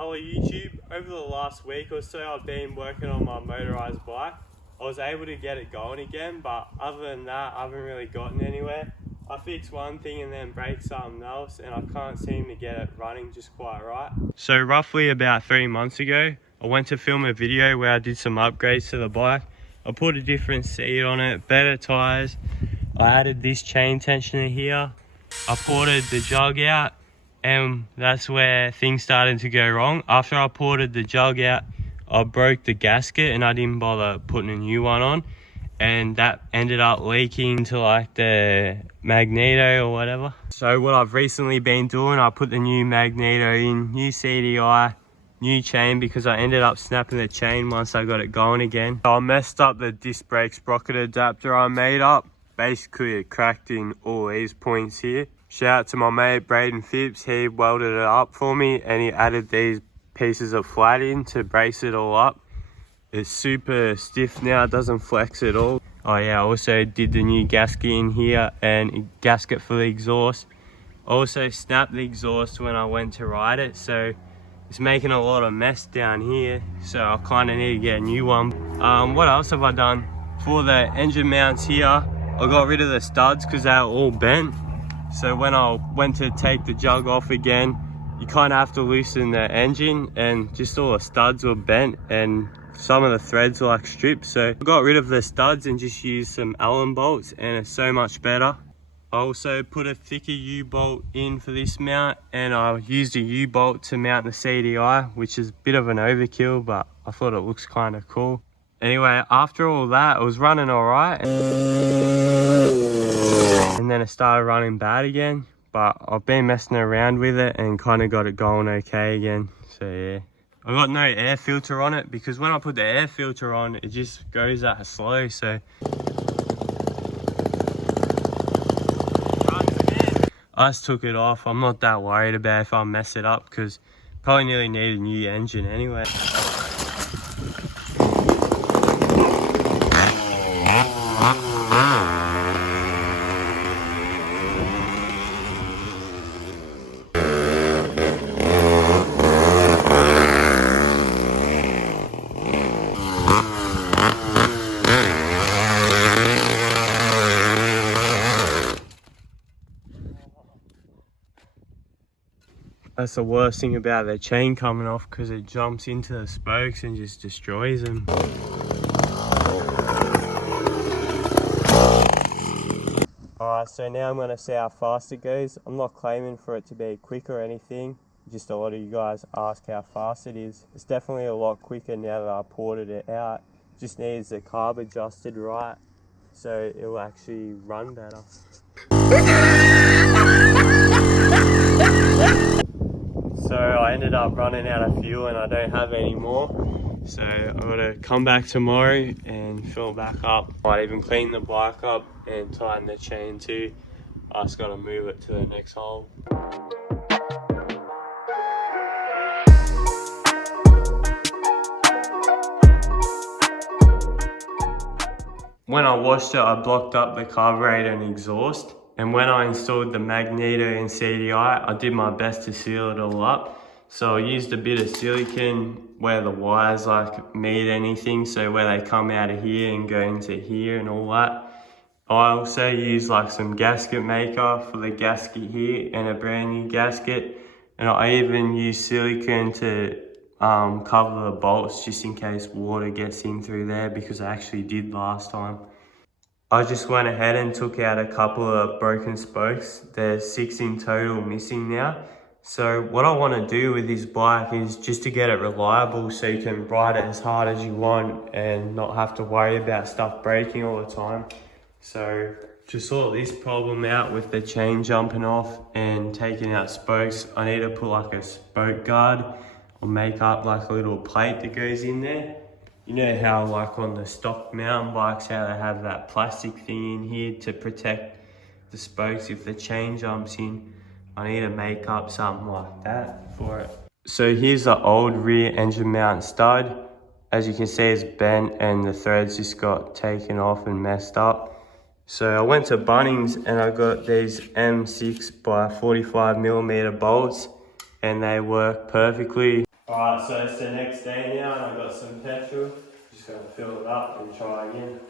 Hello YouTube, over the last week or so I've been working on my motorised bike. I was able to get it going again, but other than that I haven't really gotten anywhere. I fix one thing and then break something else and I can't seem to get it running just quite right. So roughly about 3 months ago, I went to film a video where I did some upgrades to the bike. I put a different seat on it, better tyres, I added this chain tensioner here, I ported the jug out, and that's where things started to go wrong. After I ported the jug out, I broke the gasket and I didn't bother putting a new one on, and that ended up leaking to like the magneto or whatever. So what I've recently been doing, I put the new magneto in, new CDI, new chain, because I ended up snapping the chain once I got it going again. So I messed up the disc brake sprocket adapter I made up. Basically it cracked in all these points here. Shout out to my mate Braden Phipps, he welded it up for me and he added these pieces of flat in to brace it all up. It's super stiff now, it doesn't flex at all. Oh yeah, I also did the new gasket in here and a gasket for the exhaust. I also snapped the exhaust when I went to ride it, so it's making a lot of mess down here, so I kind of need to get a new one. What else have I done? For the engine mounts here, I got rid of the studs because they were all bent. So when I went to take the jug off again, you kind of have to loosen the engine, and just all the studs were bent and some of the threads were like stripped. So I got rid of the studs and just used some Allen bolts and it's so much better. I also put a thicker U-bolt in for this mount, and I used a U-bolt to mount the CDI, which is a bit of an overkill, but I thought it looks kind of cool. Anyway, after all that, it was running all right. And then it started running bad again, but I've been messing around with it and kind of got it going okay again. So yeah, I got no air filter on it because when I put the air filter on, it just goes that slow. So I just took it off. I'm not that worried about if I mess it up because probably nearly need a new engine anyway. That's the worst thing about the chain coming off, because it jumps into the spokes and just destroys them. Alright, so now I'm going to see how fast it goes. I'm not claiming for it to be quick or anything, just a lot of you guys ask how fast it is. It's definitely a lot quicker now that I ported it out. Just needs the carb adjusted right, so it will actually run better. So I ended up running out of fuel and I don't have any more. So I'm gonna come back tomorrow and fill it back up. Might even clean the bike up and tighten the chain too. I just gotta move it to the next hole. When I washed it, I blocked up the carburetor and exhaust. And when I installed the magneto and CDI, I did my best to seal it all up. So I used a bit of silicone where the wires like meet anything, so where they come out of here and go into here and all that. I also used like some gasket maker for the gasket here and a brand new gasket. And I even used silicone to cover the bolts just in case water gets in through there, because I actually did last time. I just went ahead and took out a couple of broken spokes. There's 6 in total missing now. So what I want to do with this bike is just to get it reliable so you can ride it as hard as you want and not have to worry about stuff breaking all the time. So to sort this problem out with the chain jumping off and taking out spokes, I need to put like a spoke guard or make up like a little plate that goes in there. You know how like on the stock mountain bikes, how they have that plastic thing in here to protect the spokes if the chain jumps in? I need to make up something like that for it. So here's the old rear engine mount stud. As you can see, it's bent and the threads just got taken off and messed up. So I went to Bunnings and I got these M6 by 45mm bolts and they work perfectly. Alright, so it's the next day now and I've got some petrol. Just going to fill it up and try again.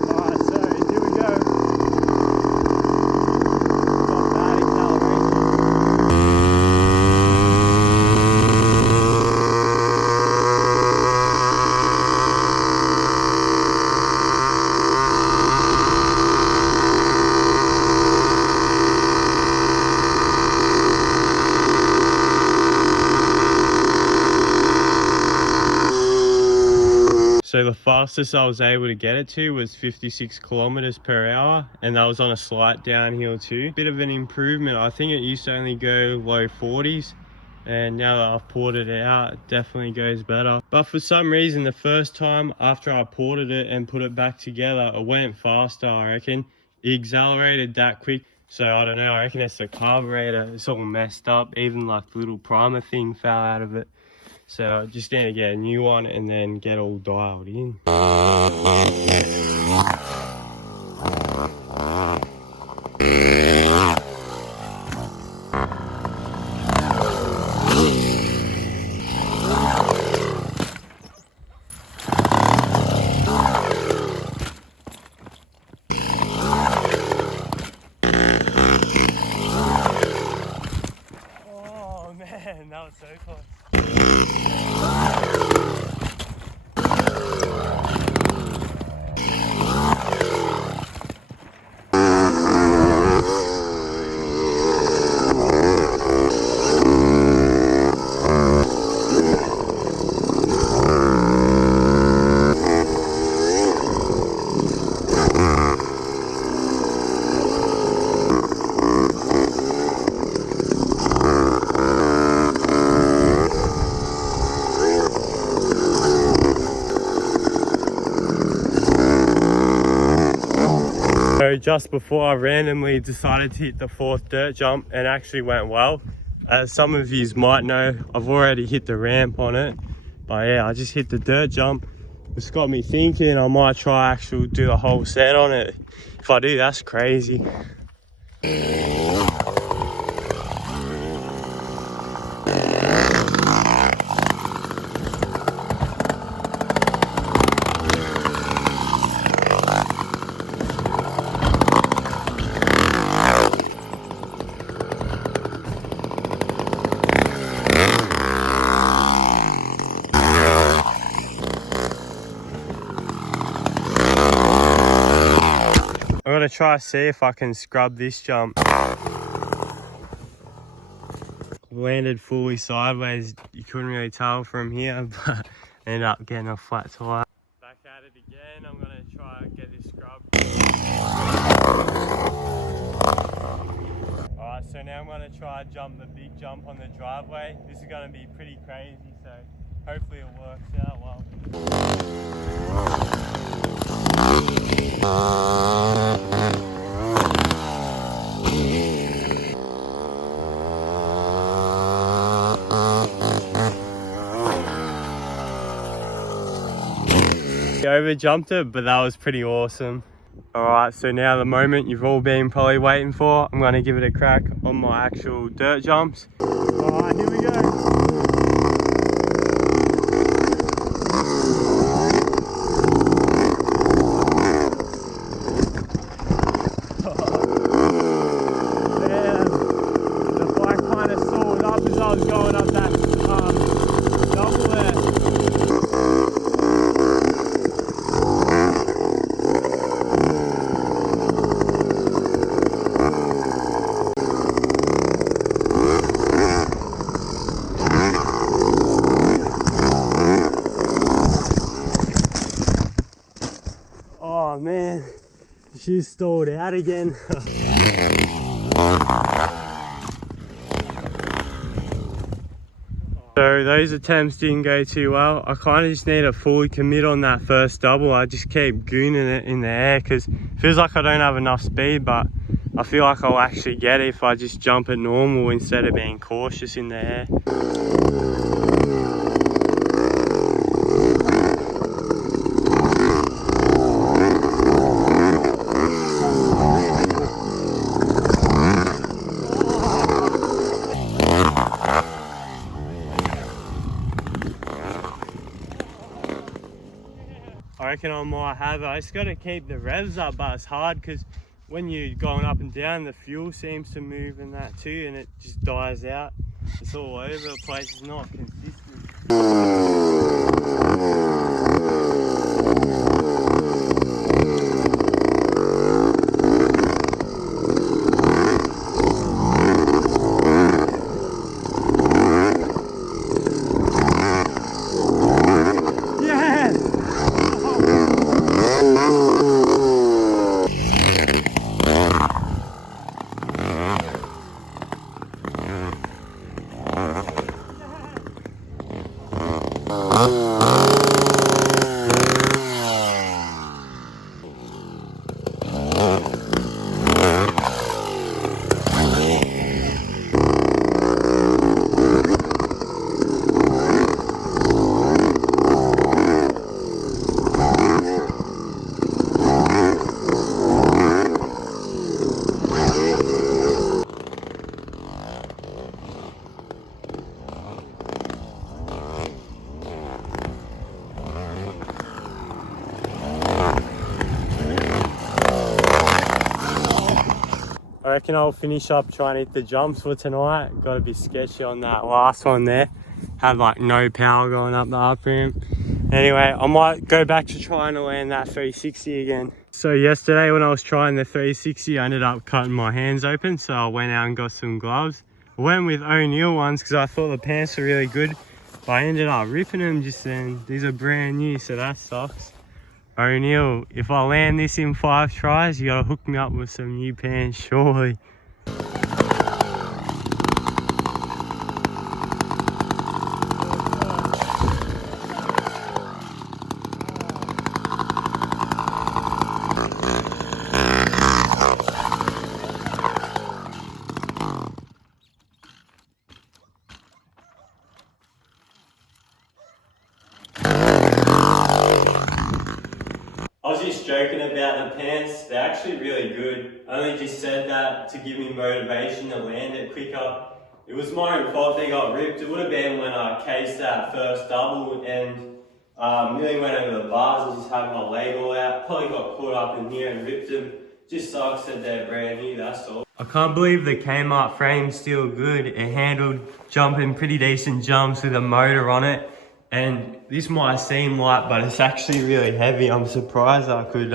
Alright, so here we go. Got bad acceleration. So the fastest I was able to get it to was 56 kilometers per hour, and that was on a slight downhill too. Bit of an improvement. I think it used to only go low 40s, and now that I've ported it out, it definitely goes better. But for some reason, the first time after I ported it and put it back together, it went faster, I reckon. It accelerated that quick. So I don't know, I reckon it's the carburetor. It's all messed up. Even like the little primer thing fell out of it. So I just need to get a new one and then get all dialed in. Oh man, that was so close. So just before I randomly decided to hit the 4th dirt jump and actually went well. As some of you might know, I've already hit the ramp on it. But yeah, I just hit the dirt jump. It's got me thinking I might try actually do the whole set on it. If I do, that's crazy. I'm gonna try to see if I can scrub this jump. Landed fully sideways, you couldn't really tell from here, but ended up getting a flat tire. Back at it again, I'm gonna try and get this scrub. Alright, so now I'm gonna try and jump the big jump on the driveway. This is gonna be pretty crazy, so hopefully it works out well. Over jumped it, but that was pretty awesome. Alright, so now the moment you've all been probably waiting for, I'm going to give it a crack on my actual dirt jumps. Alright, here we go. I was going up that double there. Oh man, she's stalled out again. So those attempts didn't go too well. I kind of just need to fully commit on that first double. I just keep gooning it in the air because it feels like I don't have enough speed, but I feel like I'll actually get it if I just jump it normal instead of being cautious in the air. I reckon I might have it. I just got to keep the revs up, but it's hard because when you're going up and down, the fuel seems to move and that too, and it just dies out. It's all over the place, it's not consistent. I reckon I'll finish up trying to hit the jumps for tonight. Got to be sketchy on that last one there. Had like no power going up the up ramp. Anyway, I might go back to trying to land that 360 again. So yesterday when I was trying the 360, I ended up cutting my hands open. So I went out and got some gloves. I went with O'Neill ones because I thought the pants were really good. But I ended up ripping them just then. These are brand new, so that sucks. O'Neill, if I land this in 5 tries, you gotta hook me up with some new pants, surely. I was just joking about the pants. They're actually really good. I only just said that to give me motivation to land it quicker. It was my own fault they got ripped. It would have been when I cased that first double and nearly went over the bars. I just had my leg all out. Probably got caught up in here and ripped them. Just sucks that they're brand new, that's all. I can't believe the Kmart frame's still good. It handled jumping pretty decent jumps with a motor on it. And this might seem light, but it's actually really heavy. I'm surprised I could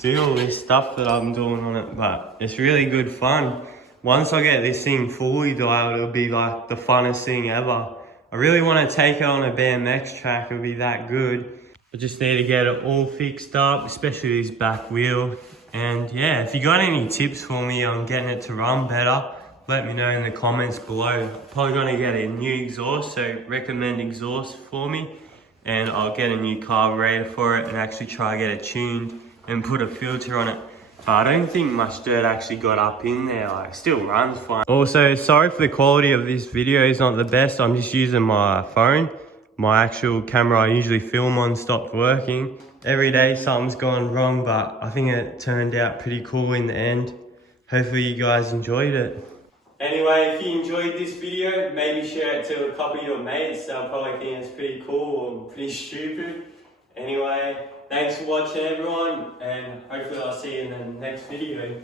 do all this stuff that I'm doing on it, but it's really good fun. Once I get this thing fully dialed, it'll be like the funnest thing ever. I really want to take it on a BMX track, it'll be that good. I just need to get it all fixed up, especially this back wheel. And yeah, if you got any tips for me on getting it to run better, let me know in the comments below. Probably gonna get a new exhaust, so recommend exhaust for me. And I'll get a new carburetor for it and actually try to get it tuned and put a filter on it. But I don't think much dirt actually got up in there, like still runs fine. Also, sorry for the quality of this video, it's not the best. I'm just using my phone. My actual camera I usually film on stopped working. Every day something's gone wrong, but I think it turned out pretty cool in the end. Hopefully you guys enjoyed it. Anyway, if you enjoyed this video, maybe share it to a couple of your mates. They'll probably think it's pretty cool or pretty stupid. Anyway, thanks for watching everyone, and hopefully I'll see you in the next video.